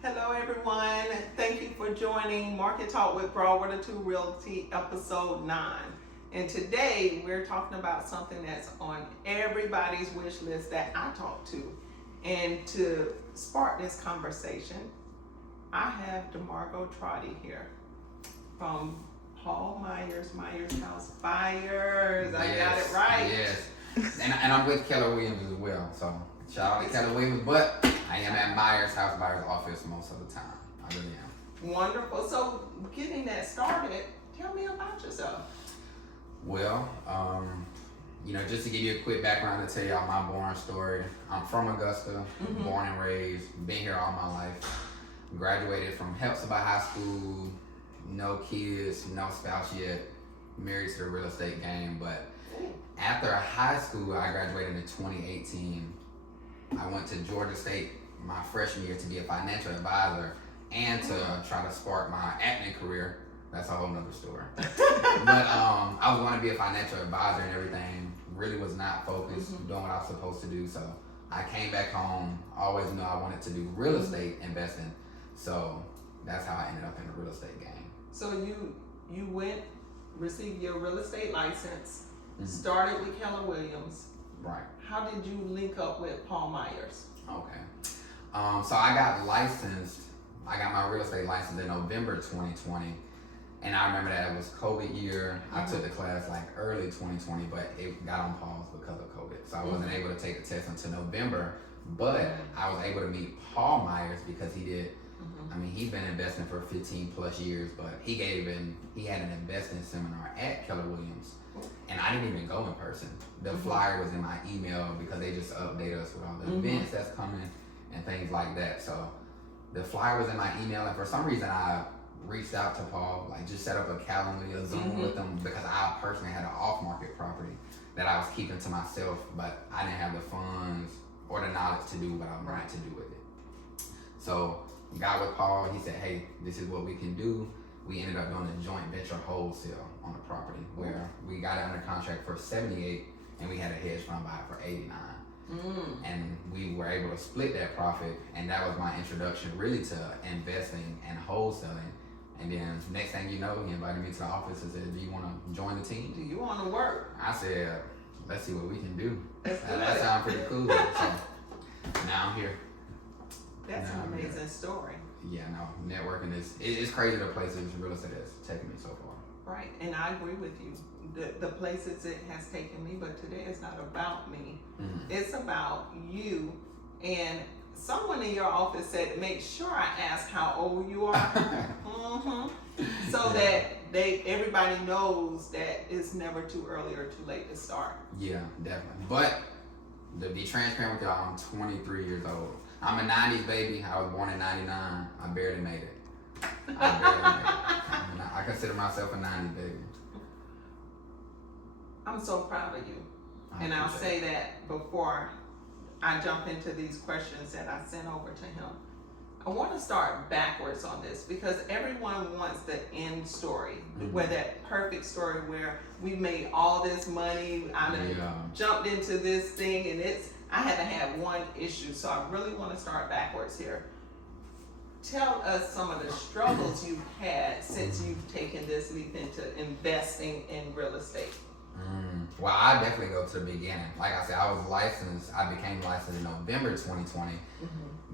Hello, everyone. Thank you for joining Market Talk with Broadwater-Toole Realty, episode 9. And today we're talking about something that's on everybody's wish list that I talk to. And to spark this conversation, I have DeMargo Trotty here from Paul Myers House Buyers. I got it right. Yes. And I'm with Keller Williams as well. So shout out to Keller Williams, but I am at Myers House Buyers office most of the time. I really am. Wonderful. So getting that started, tell me about yourself. Well, just to give you a quick background to tell y'all my born story. I'm from Augusta, born and raised, been here all my life. Graduated from Hephzibah High School, no kids, no spouse yet, married to the real estate game. But after high school, I graduated in 2018. I went to Georgia State my freshman year to be a financial advisor and to try to spark my acting career. That's a whole nother story. But I was going to be a financial advisor and everything. Really was not focused, doing what I was supposed to do. So I came back home, always knew I wanted to do real estate investing. So that's how I ended up in the real estate game. So you went, received your real estate license, started with Keller Williams. Right. How did you link up with Paul Myers? Okay. So I got licensed. I got my real estate license in November 2020. And I remember that it was COVID year. I took the class like early 2020, but it got on pause because of COVID. So I wasn't able to take the test until November. But I was able to meet Paul Myers because he did. He's been investing for 15 plus years, but he had an investing seminar at Keller Williams. And I didn't even go in person. The flyer was in my email because they just update us with all the events that's coming and things like that. So the flyer was in my email, and for some reason I reached out to Paul, like just set up a Calendly, a Zoom with him, because I personally had an off-market property that I was keeping to myself, but I didn't have the funds or the knowledge to do what I wanted to do with it. So got with Paul, he said, hey, this is what we can do. We ended up doing a joint venture wholesale on the property where we got it under contract for 78 and we had a hedge fund buy it for 89. And we were able to split that profit, and that was my introduction really to investing and wholesaling. And then next thing you know, he invited me to the office and said, do you want to join the team? Do you want to work? I said, let's see what we can do. That sounds pretty cool. So now I'm here. That's an amazing story. Yeah, no, networking it's crazy the places real estate has taken me so far. Right, and I agree with you. The places it has taken me, but today it's not about me. It's about you. And someone in your office said, make sure I ask how old you are. So that everybody knows that it's never too early or too late to start. Yeah, definitely. But to be transparent with y'all, I'm 23 years old. I'm a 90s baby. I was born in 99. I barely made it. I consider myself a 90s baby. I'm so proud of you. And I'll say that before I jump into these questions that I sent over to him. I want to start backwards on this because everyone wants the end story, where that perfect story where we made all this money, I jumped into this thing, and I had to have one issue. So I really want to start backwards here. Tell us some of the struggles you've had since you've taken this leap into investing in real estate. Well, I definitely go to the beginning. Like I said, I became licensed in November 2020,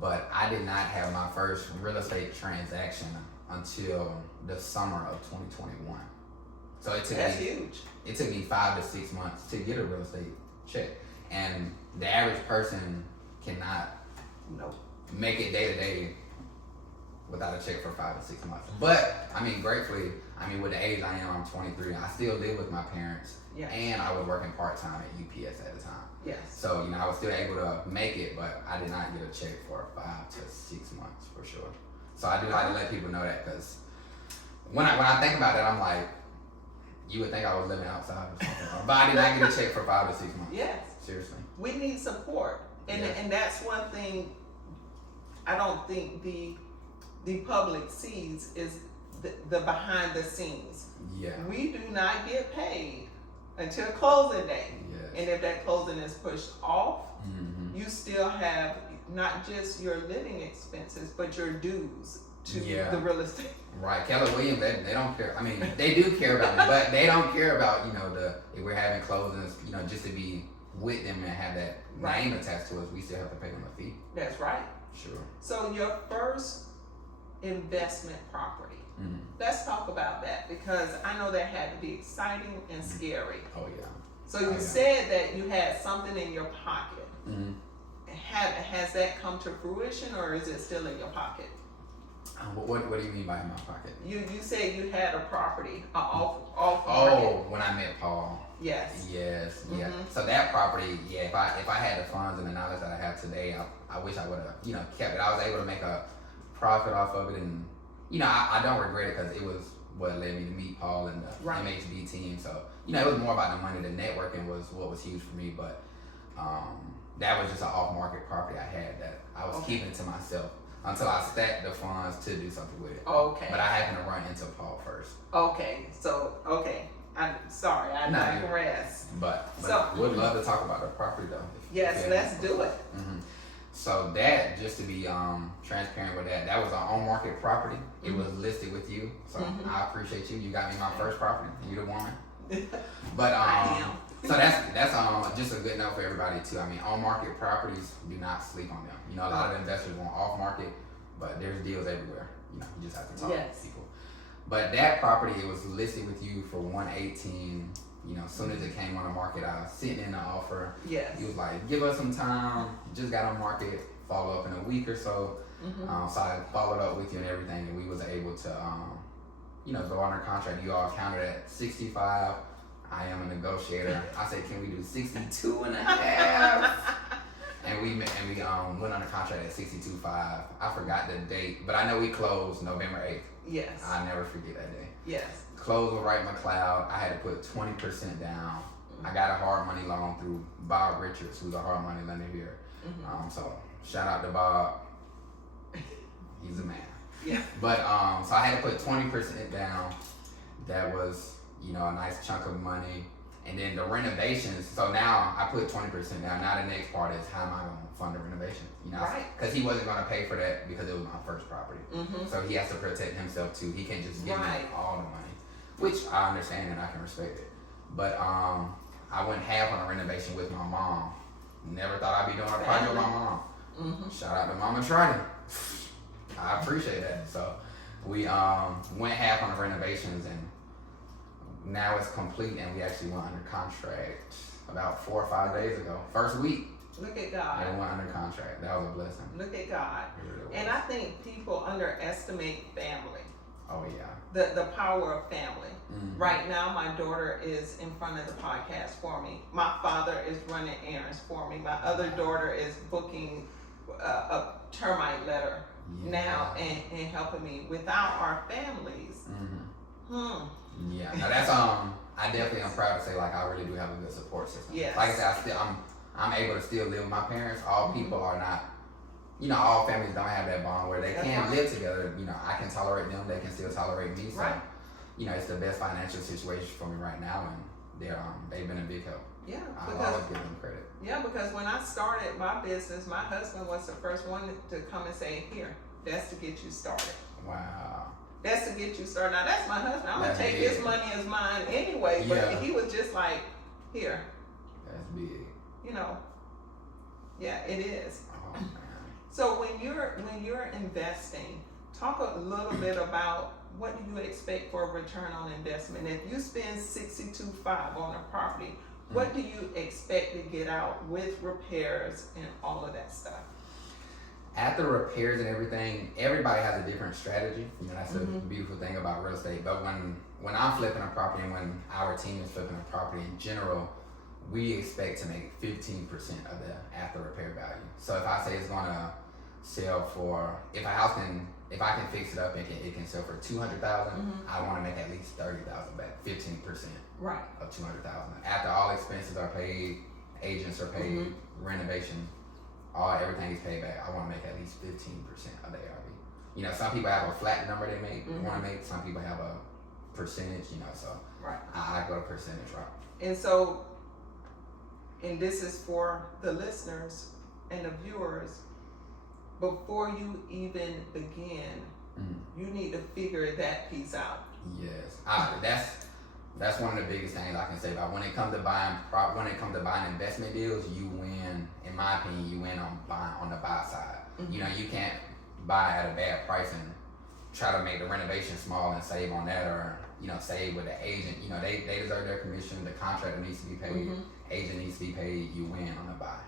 but I did not have my first real estate transaction until the summer of 2021. So That's huge. It took me 5 to 6 months to get a real estate check. And the average person cannot make it day to day without a check for 5 to 6 months. But gratefully, with the age I am, I'm 23. I still live with my parents, and I was working part time at UPS at the time. Yes. So I was still able to make it, but I did not get a check for 5 to 6 months for sure. So I do like to let people know that, because when I think about it, I'm like, you would think I was living outside or something, but I did not get a check for 5 to 6 months. Yes. Seriously. We need support, and that's one thing I don't think the public sees is the behind the scenes. Yeah. We do not get paid until closing day. Yes. And if that closing is pushed off, you still have not just your living expenses, but your dues to Yeah. the real estate. Right, Keller Williams, they don't care. I mean, they do care about me, but they don't care about, you know, if we're having closings, you know, just to be with them and have that name attached to us, we still have to pay them a fee. That's right. Sure. So your first investment property. Mm-hmm. Let's talk about that, because I know that had to be exciting and scary. Oh yeah. So you said that you had something in your pocket. Mm-hmm. Has that come to fruition, or is it still in your pocket? What do you mean by in my pocket? You said you had a property, off Oh, market. when I met Paul. Yes. Yes, yeah. Mhm. So that property, yeah, if I had the funds and the knowledge that I have today, I wish I would have, you know, kept it. I was able to make a profit off of it, and you know, I don't regret it, because it was what led me to meet Paul and the MHB team. So, you know, it was more about the money. The networking was what was huge for me, but that was just an off-market property I had that I was keeping to myself until I stacked the funds to do something with it. Okay. But I happened to run into Paul first. Okay. So, I'm sorry, I digress. But So- would love to talk about the property though. Yes, let's do it. Mm-hmm. So that, just to be transparent with that, that was an on-market property. It was listed with you, so I appreciate you. You got me my first property. You the woman. But I am. so that's just a good note for everybody too. I mean, on-market properties, do not sleep on them. You know, a lot of investors want off-market, but there's deals everywhere. You know, you just have to talk to people. But that property, it was listed with you for $118. You know, as soon as it came on the market, I was sitting in the offer. Yes. He was like, give us some time. Just got on market. Follow up in a week or so. So I followed up with you and everything, and we was able to, you know, go under contract. You all counted at 65. I am a negotiator. I said, can we do 62 and a half? And we went under contract at 62.5. I forgot the date, but I know we closed November 8th. Yes. I never forget that day. Yes. Closed with Wright McLeod. I had to put 20% down. I got a hard money loan through Bob Richards, who's a hard money lender here. So shout out to Bob. He's a man. Yeah. But so I had to put 20% down. That was, you know, a nice chunk of money. And then the renovations. So now I put 20% down. Now the next part is, how am I going to fund the renovation? You know, because he wasn't going to pay for that because it was my first property. So he has to protect himself too. He can't just give me all the money, which I understand and I can respect it. But I went half on a renovation with my mom. Never thought I'd be doing a project with my mom. Shout out to Mama Trotty. I appreciate that. So we went half on the renovations, and now it's complete, and we actually went under contract about 4 or 5 days ago. First week. Look at God. And went under contract. That was a blessing. Look at God. Really And I think people underestimate family. Oh yeah. The power of family. Right now, my daughter is in front of the podcast for me. My father is running errands for me. My other daughter is booking a termite letter now and helping me. Without our families, Yeah, now that's I definitely am proud to say, like, I really do have a good support system. Yes. Like I said, I'm able to still live with my parents. All people are not, you know, all families don't have that bond where they can't live together. You know, I can tolerate them, they can still tolerate me. So, you know, it's the best financial situation for me right now, and they've been a big help. Yeah, I always give them credit. Yeah, because when I started my business, my husband was the first one to come and say, "Here, that's to get you started." Wow. That's to get you started. Now that's my husband. I'm gonna take his money as mine anyway. But he was just like, "Here." That's big. You know. Yeah, it is. Oh man. So when you're investing, talk a little bit about what do you expect for a return on investment. If you spend $62,500 on a property, what do you expect to get out with repairs and all of that stuff? After repairs and everything, everybody has a different strategy. You know, that's the beautiful thing about real estate. But when I'm flipping a property and when our team is flipping a property in general, we expect to make 15% of the after repair value. So if I say it's gonna sell for, if I can fix it up and it can sell for $200,000, I want to make at least $30,000 back, 15% of $200,000. After all expenses are paid, agents are paid, renovation, everything is paid back. I want to make at least 15% of the ARV. You know, some people have a flat number they want to make. Some people have a percentage. You know, so I go to percentage route. And so, and this is for the listeners and the viewers. before you even begin, you need to figure that piece out. Yes, that's one of the biggest things I can say about when it comes to buying investment deals. You win, in my opinion, you win on the buy side. You know, you can't buy at a bad price and try to make the renovation small and save on that, or save with the agent. You know, they deserve their commission. The contractor needs to be paid. Agent needs to be paid. You win on the buy.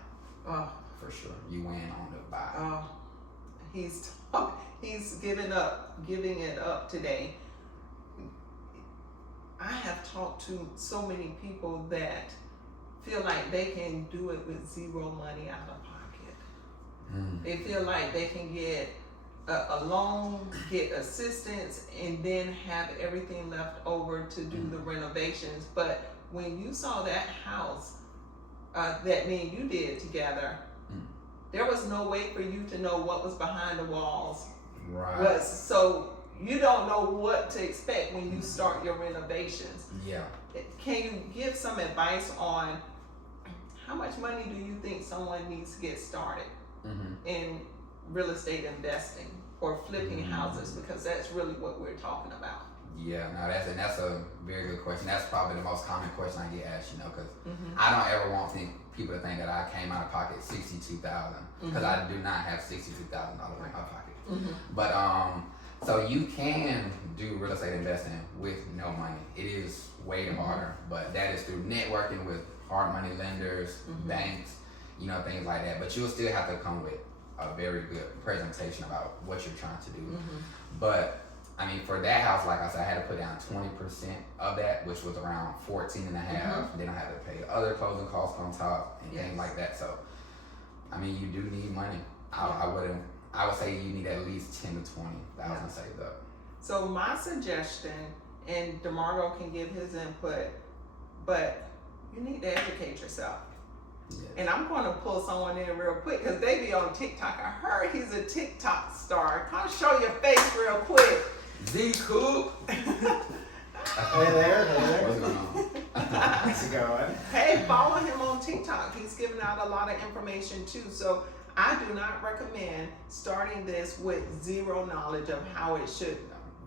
Oh, for sure, you win on the buy. Oh, he's giving it up today. I have talked to so many people that feel like they can do it with zero money out of pocket. They feel like they can get a loan, get assistance, and then have everything left over to do the renovations. But when you saw that house that me and you did together, there was no way for you to know what was behind the walls. Right. So you don't know what to expect when you start your renovations. Yeah. Can you give some advice on how much money do you think someone needs to get started in real estate investing or flipping houses? Because that's really what we're talking about. Yeah, no, that's a very good question. That's probably the most common question I get asked, because I don't ever want people to think that I came out of pocket $62,000, because I do not have $62,000 in my pocket. But so you can do real estate investing with no money. It is way harder, but that is through networking with hard money lenders, banks, things like that. But you'll still have to come with a very good presentation about what you're trying to do. But I mean, for that house, like I said, I had to put down 20% of that, which was around 14 and a half. Then I had to pay other closing costs on top and things like that. So, I mean, you do need money. I would say you need at least 10 to 20,000 saved up. So my suggestion, and DeMargo can give his input, but you need to educate yourself. Yes. And I'm going to pull someone in real quick because they be on TikTok. I heard he's a TikTok star. Come show your face real quick. Z Coop. Hey there. What's going on? How's it going? Hey, follow him on TikTok. He's giving out a lot of information too. So I do not recommend starting this with zero knowledge of how it should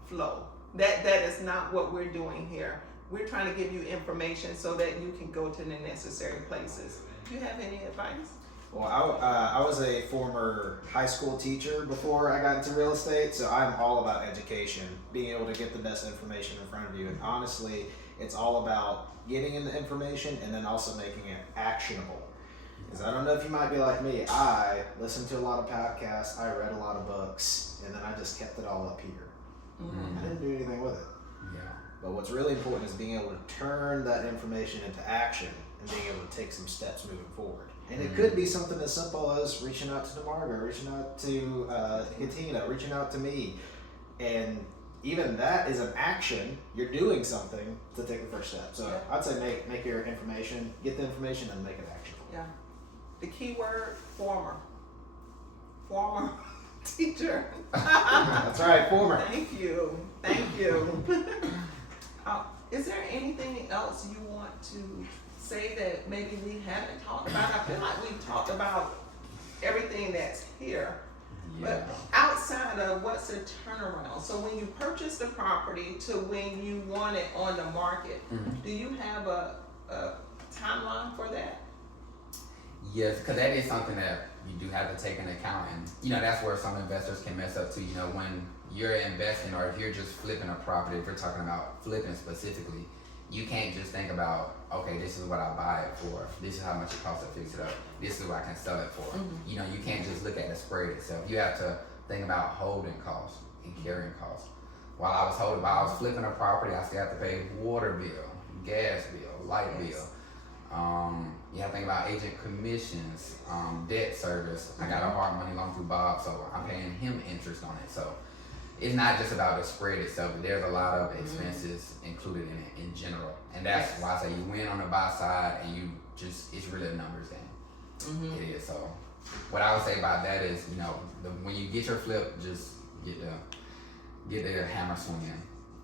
flow. That is not what we're doing here. We're trying to give you information so that you can go to the necessary places. Do you have any advice? Well, I was a former high school teacher before I got into real estate, so I'm all about education, being able to get the best information in front of you. And honestly, it's all about getting in the information and then also making it actionable. Because I don't know if you might be like me, I listened to a lot of podcasts, I read a lot of books, and then I just kept it all up here. I didn't do anything with it. Yeah. But what's really important is being able to turn that information into action and being able to take some steps moving forward. And it could be something as simple as reaching out to DeMargo, reaching out to Katina, reaching out to me. And even that is an action. You're doing something to take the first step. So I'd say make your information, get the information, and make it actionable. Yeah. The key word, former teacher. That's right, former. Thank you. Is there anything else you want to say that maybe we haven't talked about? I feel like we've talked about everything that's here. Yeah. But outside of what's the turnaround? So when you purchase the property to when you want it on the market, do you have a timeline for that? Yes, because that is something that you do have to take into account, and that's where some investors can mess up too. When you're investing, or if you're just flipping a property, if you're talking about flipping specifically, you can't just think about, okay, this is what I buy it for, this is how much it costs to fix it up, this is what I can sell it for. You can't just look at the spread itself. You have to think about holding costs and carrying costs. While I was flipping a property, I still have to pay water bill, gas bill, light bill. You have to think about agent commissions, debt service. I got a hard money loan through Bob, so I'm paying him interest on it. So it's not just about the spread itself, but there's a lot of expenses included in it in general. And that's why I say you win on the buy side, and it's really a numbers game. It is. So what I would say about that is, when you get your flip, just get the hammer swinging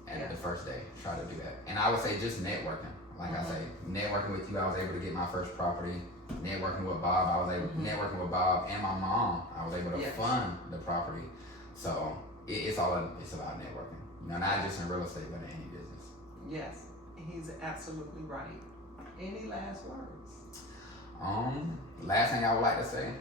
at the first day. Try to do that. And I would say just networking. Like I say, networking with you, I was able to get my first property networking with Bob. I was able networking with Bob and my mom. I was able to Yes. fund the property. So it's about networking. You know, not just in real estate, but in any business. Yes, he's absolutely right. Any last words? Last thing I would like to say,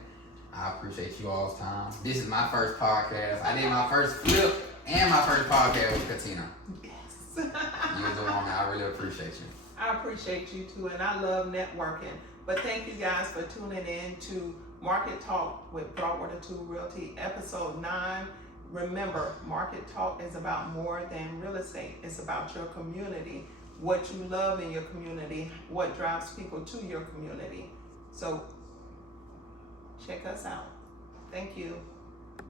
I appreciate you all's time. This is my first podcast. I did my first flip and my first podcast with Katina. Yes. You was the woman. I really appreciate you. I appreciate you too, and I love networking. But thank you guys for tuning in to Market Talk with Broadwater-Toole Realty, episode 9. Remember, Market Talk is about more than real estate. It's about your community, what you love in your community, what drives people to your community. So check us out. Thank you.